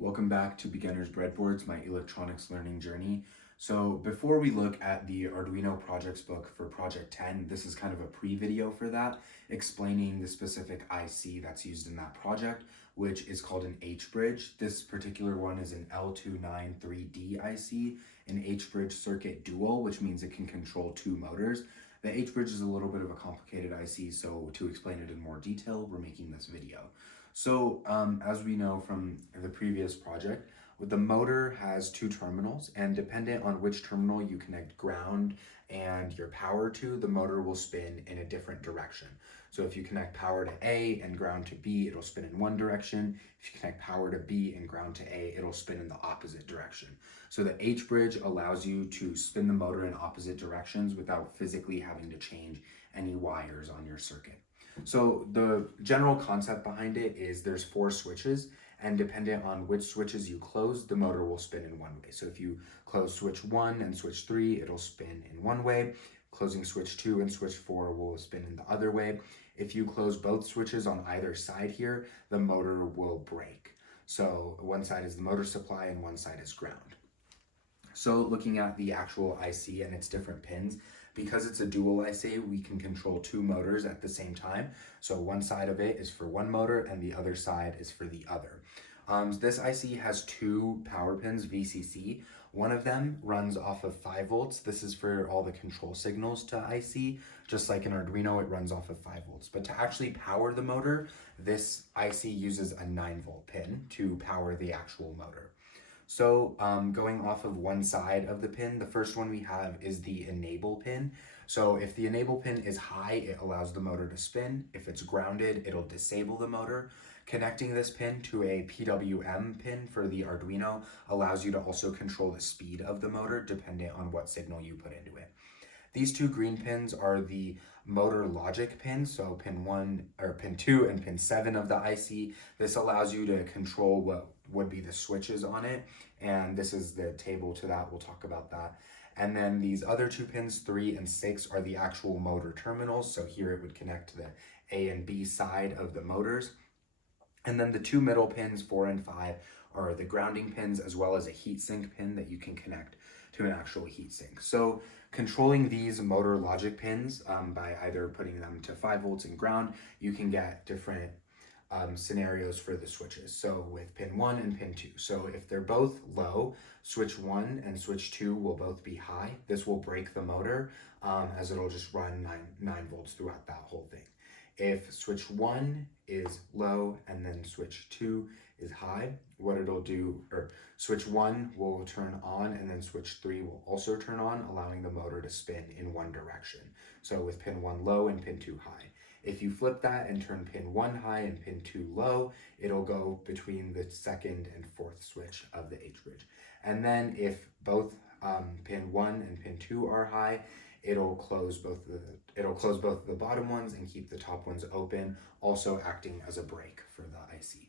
Welcome back to Beginner's Breadboards, my electronics learning journey. So before we look at the Arduino projects book for project 10, this is kind of a pre-video for that, explaining the specific IC that's used in that project, which is called an H-bridge. This particular one is an L293D IC, an H-bridge circuit dual, which means it can control two motors. The H-bridge is a little bit of a complicated IC, so to explain it in more detail, we're making this video. So as we know from the previous project, the motor has two terminals, and dependent on which terminal you connect ground and your power to, the motor will spin in a different direction. So if you connect power to A and ground to B, it'll spin in one direction. If you connect power to B and ground to A, it'll spin in the opposite direction. So the H-bridge allows you to spin the motor in opposite directions without physically having to change any wires on your circuit. So the general concept behind it is there's 4 switches, and dependent on which switches you close, the motor will spin in one way. So if you close switch 1 and switch 3, it'll spin in one way. Closing switch 2 and switch 4 will spin in the other way. If you close both switches on either side here, the motor will break. So one side is the motor supply and one side is ground. So looking at the actual IC and its different pins, because it's a dual IC, we can control 2 motors at the same time. So one side of it is for one motor and the other side is for the other. This IC has 2 power pins, VCC. One of them runs off of 5 volts. This is for all the control signals to IC. Just like an Arduino, it runs off of 5 volts. But to actually power the motor, this IC uses a 9-volt pin to power the actual motor. So going off of one side of the pin, the first one we have is the enable pin. So if the enable pin is high, it allows the motor to spin. If it's grounded, it'll disable the motor. Connecting this pin to a PWM pin for the Arduino allows you to also control the speed of the motor depending on what signal you put into it. These 2 green pins are the motor logic pins, so pin 1 or pin 2 and pin 7 of the IC. This allows you to control what would be the switches on it, and this is the table to that. We'll talk about that. And then these other 2 pins, 3 and 6, are the actual motor terminals. So here it would connect to the A and B side of the motors. And then the 2 middle pins, 4 and 5, are the grounding pins, as well as a heatsink pin that you can connect to an actual heatsink. So controlling these motor logic pins by either putting them to 5 volts and ground, you can get different scenarios for the switches. So with pin 1 and pin 2. So if they're both low, switch 1 and switch 2 will both be high. This will break the motor as it'll just run 9 volts throughout that whole thing. If switch 1 is low and then switch 2 is high, what it'll do, or switch 1 will turn on and then switch 3 will also turn on, allowing the motor to spin in one direction. So with pin 1 low and pin 2 high. If you flip that and turn pin 1 high and pin 2 low, it'll go between the 2nd and 4th switch of the H-bridge. And then if both pin 1 and pin 2 are high, it'll close both of the bottom ones and keep the top ones open, also acting as a break for the IC.